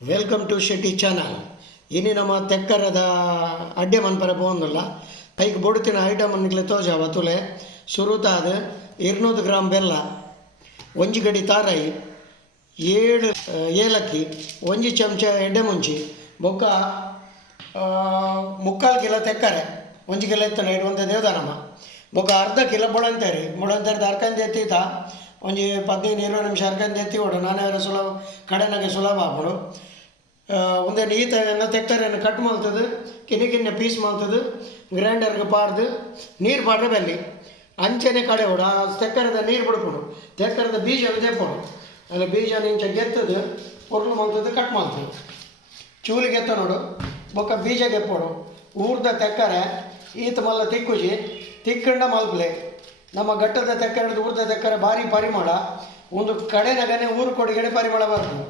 Welcome to Shetty channel. ಇನ್ನು ನಮ್ಮ ತೆಕ್ಕರದ ಅಡ್ಡೆ ಮನ್ಪರೆ ಪೋಂದುಲ್ಲ ಪೈಗೆ ಬೊಡ್ತಿನ item ನಿಕ್ಲೆ ತೋಜಾವ ತುಲೆ ಸುರುತಾದ 200 ಗ್ರಾಮ್ ಬೆಲ್ಲ, ಒಂಜಿ ಗಡಿ ತಾರಾಯಿ, 7 ಏಲಕ್ಕಿ, ಒಂಜಿ ಚಮಚ ಎಡ್ಡೆ ಮುಂಚಿ ಬೊಕ್ಕ 3/4 ಕಿಲೋ ತೆಕ್ಕರೆ ಒಂಜಿ ಕಿಲೋ ಎತ್ತನ ಇಡುವಂಥ ದೇವದಾನಮ್ಮ ಬೊಕ್ಕ ಅರ್ಧ ಕಿಲೋ ಬೊಳಂತೇರಿ ಅರ್ಕಂದು ಎತ್ತಿತ ಒಂಜಿ 15-20 ನಿಮಿಷ ಅರ್ಕಂದು ಎತ್ತಿ ಓಡು ನಾನೇ ಸುಲಭ ಕಡೆನಾಗೆ ಸುಲಭ ಆಗ್ಬಿಡು. ಒಂದೇ ಈತನ ತೆಕ್ಕರೆಯನ್ನು ಕಟ್ ಮಾಡ್ತದೆ, ಕಿನ್ನೆ ಪೀಸ್ ಮಾಡ್ತದೆ, ಗ್ರೈಂಡರ್ಗೆ ಪಾಡ್ದು ನೀರು ಪಾಡ್ರೆ ಬೆಲ್ಲಿ ಅಂಚೆನೆ ಕಡೆ ಓಡು ಆ ತೆಕ್ಕರದ ನೀರು ಬಿಡ್ಕೊಡು, ತೆಕ್ಕರದ ಬೀಜನ ತೆಪ್ಪೋಡು, ಅಲ್ಲಿ ಬೀಜನ ಇಂಚ ಗೆತ್ತದು ಪೊರ್ಲು ಮಾಡ್ತದೆ ಕಟ್ ಮಾಡ್ತದೆ ಚೂಲಿಗೆ ಎತ್ತ ನೋಡು ಬೊಕ್ಕ ಬೀಜ ಗೆಪ್ಪೋಡು ಊರ್ದ ತೆಕ್ಕರೆ ಈತ ಮಲ್ಲ ತಿಕ್ಕುಜಿ ತಿಕ್ಕಂಡ ಮಲ್ಪಲೆ ನಮ್ಮ ಘಟ್ಟದ ತೆಕ್ಕರೆ ಊರ್ದ ತೆಕ್ಕರೆ ಭಾರಿ ಪರಿಮಳ ಒಂದು ಕಡೆನಾಗನೆ ಊರು ಕೊಡುಗಡೆ ಪರಿಮಳ ಬರ್ತದೆ.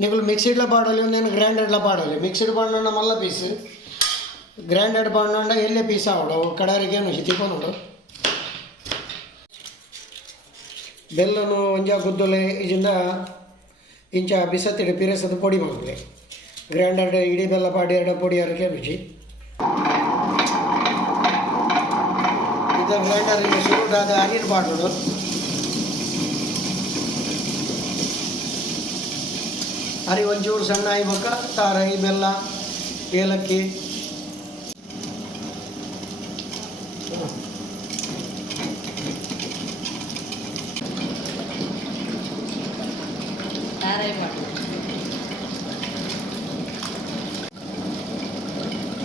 ನೀವು ಮಿಕ್ಸಿಡ್ಲ ಪಾಡಲಿ ಒಂದೇನು ಗ್ರೈಂಡರ್ಲ ಪಾಡಲಿ ಮಿಕ್ಸಿಡ್ ಬಾಂಡ ಮಲ್ಲ ಪೀಸ್ ಗ್ರೈಂಡರ್ ಬಾಂಡ ಎಲ್ಲೇ ಪೀಸ್ ಆವಡು ಕಡಾರಿಗೆ ತಿಕ್ಕೋ ನೋಡು. ಬೆಲ್ಲನು ಒಂಜ ಗುದ್ದಲೆ ಇಜಿಂದ ಇಂಚ ಬಿಸತ್ತಿಡಿ ಪಿರಸದ ಪೊಡಿ ಮಾಡಲಿ ಗ್ರೈಂಡರ್ ಇಡೀ ಬೆಲ್ಲ ಪಾಡಿ ಎರಡು ಪೊಡಿ ಅರಕೆ ರುಚಿ ಇದು ಗ್ರೈಂಡರಿಗೆ ಸುರುದಾದ ನೀರು ಪಾಡೋದು. ಅರಿ ಒಂಚೂರು ಸಣ್ಣ ಆಯ್ಬೇಕ ತಾರಾಯಿ ಬೆಲ್ಲ ಏಲಕ್ಕಿ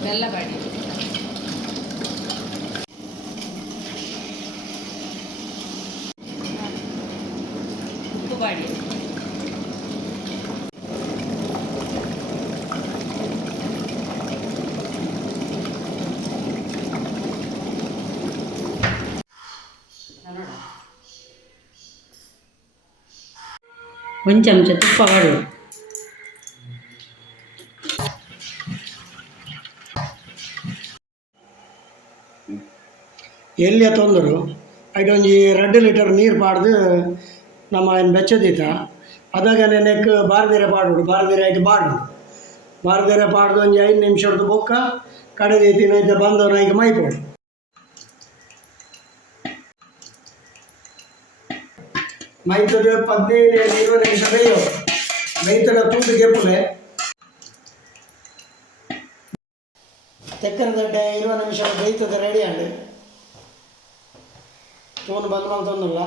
ಬೆಲ್ಲ ಬಾಡಿ ಉಪ್ಪು ಬಾಡಿ ಒಂದು ಚಮಚ ತುಪ್ಪ ಬಾಡು ಎಲ್ಲಿ ತೊಂದರು ಐಟೊಂಜಿ 2 ಲೀಟರ್ ನೀರು ಪಾಡ್ದು ನಮ್ಮ ಏನು ಬೆಚ್ಚದೀತ ಅದಾಗ ನೆನೆಕ್ ಬಾರ್ದಿರೆ ಪಾಡೋಡು ಬಾರ್ದಿರೆ ಆಯ್ತು ಬಾರ್ದಿರೆ ಪಾಡ್ದು ಒಂಜಿ 5 ನಿಮಿಷದ ಬೊಕ್ಕ ಕಡೆದ ತಿನ್ನೈತೆ ಬಂದವನಾಯ್ಕೆ ಮೈಪೋಡು ಮೈತದ 15-20 ನಿಮಿಷ ಬೇಯ್ತನ ತೂತು ಗೆಪ್ಪುಲೆ ತೆಕ್ಕರದ 20 ನಿಮಿಷ ಬೇಯ್ತದೆ ರೆಡಿ ಆಂಡು ತೂನು ಬಂದು ಮಾಡ್ತೊಂದಿಲ್ಲ.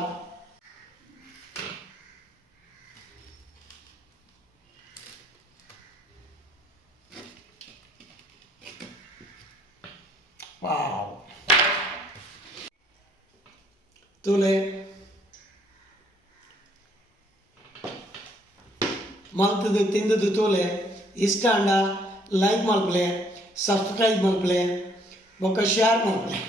ವಾವ್ ತೂಲೆ ಮಲ್ತದು ತಿಂದದ್ದು ತೂಲೆ ಇಷ್ಟ ಅಂಡ ಲೈಕ್ ಮಲ್ಪಲೆ ಸಬ್ಸ್ಕ್ರೈಬ್ ಮಲ್ಪಲೆ ಬೊಕ್ಕ ಶೇರ್ ಮಲ್ಪಲೆ.